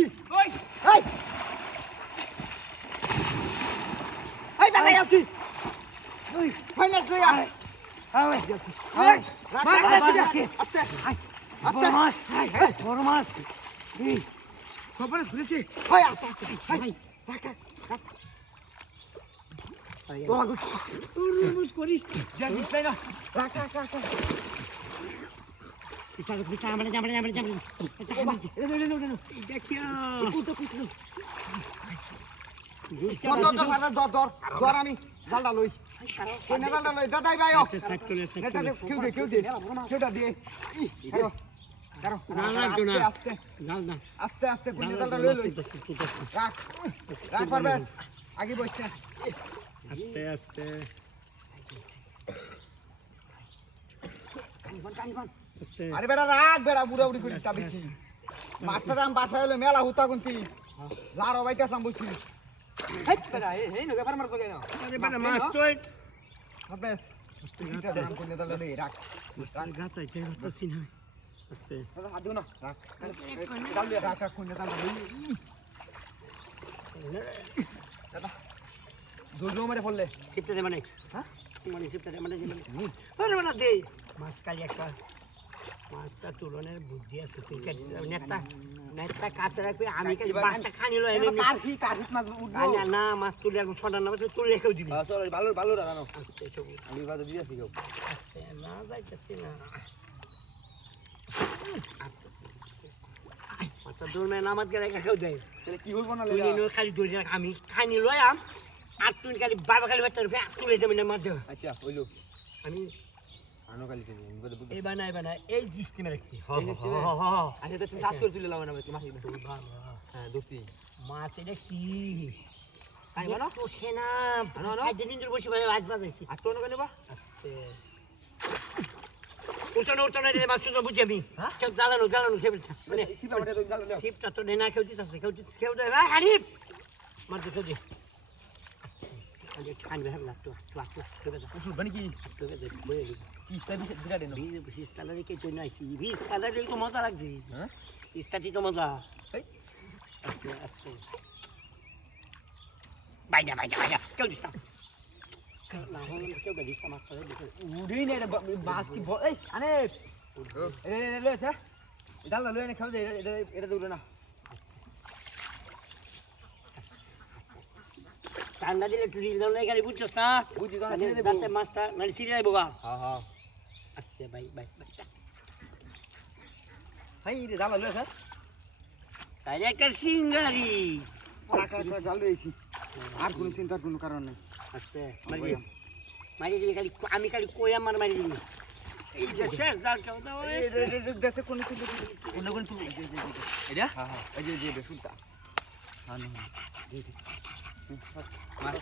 আছি ওই এই এই বাবা আছি ওই ফাইনাল কই আয় আয় বড় মাছ বড় মাছ এই খবর শুনেছি ওই আস্তে আস্তে তুই করিস যা দিছাই না রাখ পিছা আমরা দেখিয়া দর আমি জালটা লই কোন জালটা লই দাদাই ভাইও সাইড করে নেতা দে কেউ দে কেউটা দিয়ে কারো আস্তে জাল না আস্তে কোন জালটা লই রাখ পারবেস আগে বসছে আস্তে আস্তে আস্তে আরে বেটা রাখ বেটা বুড়া বুড়ি করি তাবিছি মাস্টার আম বাসায় হলো মেলা হুতা কোনতি লারো বাইতে আসাম বসি হেই বেটা এই নগে ফার্মার তো কেন আরে বেটা মাছ তো পারবেস এটা দাম কোন জালটা লই রাখ গাতাই তে পারছি না আস্তে দাদা হাত দিও না রাখ জাল লই রাখ কোন জালটা লই দাদা দুটো মারে পড়লে সিপটা দে মানে হ্যাঁ মানে সিপটা দে মানে আরে মানে দে মাছ কালি একটা মাছটা তুলনের বুদ্ধি আছে তুই কাটি নেটটা কাছে রাখবি আমি কালি বাসটা খানি লই আমি কারহি মাছ উঠবো কালি না মাছ তুলে একদম ছড়া না তুলে রেখেও দিবি চল ভালো রাখানো আস্তে সবু আমি বাদে দিয়েছি কেউ আস্তে না যাইতেছি না আচ্ছা দৌড় নামাজ গেলে কেউ দেয় তাহলে কি হইব না তুই নিয়ে খালি দৌড়ে রাখ আমি খানি লই আম আর তুই খালি বাবা খালি বাচ্চার তুলে দেবেন না মার দেবে আচ্ছা হইলো আমি আনো কালি থেকে এই বানাই এই সিস্টেমে রাখবি আচ্ছা তো তুমি কাজ করে তুলে লাও না তুমি মাছ হ্যাঁ দুটি মাছ এটা কি তাই বলো তো সেনা আনো দিন ধরে বসে আজ বাজাইছি আর তো কেন বা উঠোনে রে মাছ তো বুঝি আমি কেউ জ্বালানো মানে সিপাটা তো গাল দাও শিপটা তো নেনা কেউ দেয় ভাই হারিফ মার দিতে দে আরে খান ভাই না তো ওষুধ বানি কি বলে কিস্তা বিরা দেন বিশ কালারে কে তুই নাইছি 20 কালারে তো মজা লাগছে হ্যাঁ কিস্তাটি তো মজা এই আস্তে বাইনা কেউ দিস না কেউ দিস না মাছ উড়েই না মাছ কি এই আনে এ লইছে ডাল লই না খাও দে এটা দৌড়ে না ঠান্ডা দিলে টুরি লই গাড়ি বুঝছস না বুঝি তো যাতে মাছটা মানে সিরে যাইবো গা হ্যাঁ আচ্ছা ভাই হাই রে ডাল লইছে তাইলে একটা সিঙ্গারি জাল লইছি আর কোনো চিন্তার কোনো কারণ নাই আচ্ছা মারি দিবি খালি আমি খালি কই আমার মারি দিবি এই যে শেষ জাল কেউ দাও দেশে কোন তুমি এটা হ্যাঁ এই যে বেসুলটা হ্যাঁ মার